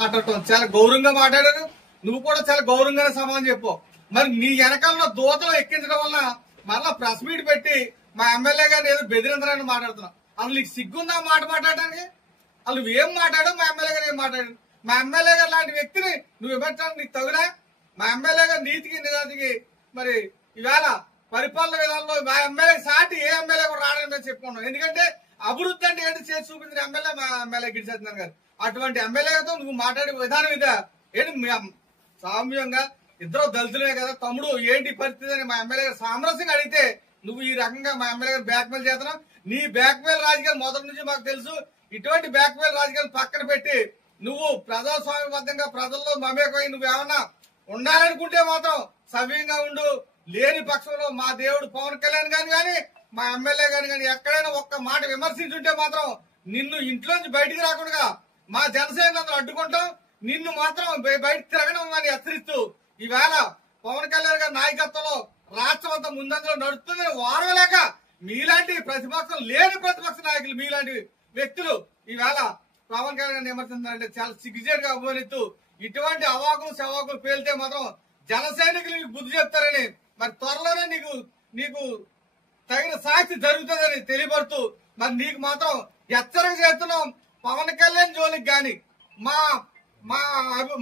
మాట్లాడటం చాలా గౌరవంగా మాట్లాడారు. నువ్వు కూడా చాలా గౌరవంగానే సమాధానం చెప్పు. మరి నీ వెనకాల దూతలు ఎక్కించడం వల్ల మరలా ప్రెస్ మీట్ పెట్టి మా ఎమ్మెల్యే గారిని ఏదో బెదిరించాలని మాట్లాడుతున్నావు. అసలు నీకు సిగ్గుందా మాట మాట్లాడడానికి? అసలు నువ్వేం మాట్లాడావు, మా ఎమ్మెల్యే గారు ఏం మాట్లాడాడు? మా ఎమ్మెల్యే గారు లాంటి వ్యక్తిని నువ్వు ఇవ్వటానికి నీకు తగునా? మా ఎమ్మెల్యే గారు నీతికి నిజానికి మరి ఈవేళ పరిపాలన విధానంలో మా ఎమ్మెల్యే సాటి ఏ ఎమ్మెల్యే కూడా రావడం మేము చెప్పుకున్నాం. ఎందుకంటే అభివృద్ధి అంటే ఏంటి చేసి చూపించిన ఎమ్మెల్యే మా ఎమ్మెల్యే గిరి సత్యనారాయణ గారు. అటువంటి ఎమ్మెల్యేతో నువ్వు మాట్లాడే విధానం ఇదా? ఏంటి సామ్యంగా ఇద్దరు దళితులే కదా తమ్ముడు, ఏంటి పరిస్థితి అని మా ఎమ్మెల్యే గారు సామరస్యంగా అడిగితే నువ్వు ఈ రకంగా మా ఎమ్మెల్యే గారు బ్యాక్ మెయిల్ చేస్తున్నావు. నీ బ్యాక్ మెయిల్ రాజకీయాలు మొదటి నుంచి మాకు తెలుసు. ఇటువంటి బ్యాక్ మెయిల్ రాజకీయాలు పక్కన పెట్టి నువ్వు ప్రజాస్వామ్యబద్ధంగా ప్రజల్లో మమేకమై నువ్వేమన్నా ఉండాలనుకుంటే మాత్రం సవ్యంగా ఉండు. లేని పక్షంలో మా దేవుడు పవన్ కళ్యాణ్ గాని కానీ మా ఎమ్మెల్యే గాని కానీ ఎక్కడైనా ఒక్క మాట విమర్శించుంటే మాత్రం నిన్ను ఇంట్లోంచి బయటికి రాకుండా మా జనసేన అడ్డుకుంటాం. నిన్ను మాత్రం బయట తిరగడం అని హెచ్చరిస్తూ ఈవేళ పవన్ కళ్యాణ్ గారి నాయకత్వంలో రాష్ట్రం అంతా ముందంజలో నడుస్తుందని వారవలేక మీలాంటి ప్రతిపక్షం లేని ప్రతిపక్ష నాయకులు మీలాంటి వ్యక్తులు ఈవేళ పవన్ కళ్యాణ్ విమర్శించారంటే చాలా సిగ్గుచేటుగా అభిమానిస్తూ ఇటువంటి అవాకులు సవాకులు పేలితే మాత్రం జన సైనికులు బుద్ధి చెప్తారని మరి త్వరలోనే నీకు తగిన శాస్తి జరుగుతుందని తెలియపడుతూ మరి నీకు మాత్రం హెచ్చరిక చేస్తున్నాం. పవన్ కళ్యాణ్ జోలికి గాని మా మా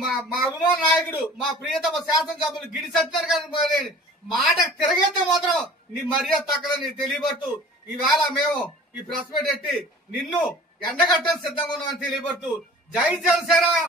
మా అభిమాన నాయకుడు మా ప్రియతమ శాసనసభ్యులు గిరి సత్యనారాయణ గారి మాట తిరగేస్తే మాత్రం నీ మర్యాద తక్కదని తెలియబడుతూ ఈవేళ మేము ఈ ప్రెస్ మీట్ ఎట్టి నిన్ను ఎండగట్టని సిద్ధంగా ఉన్నామని తెలియబడుతూ జై జనసేన.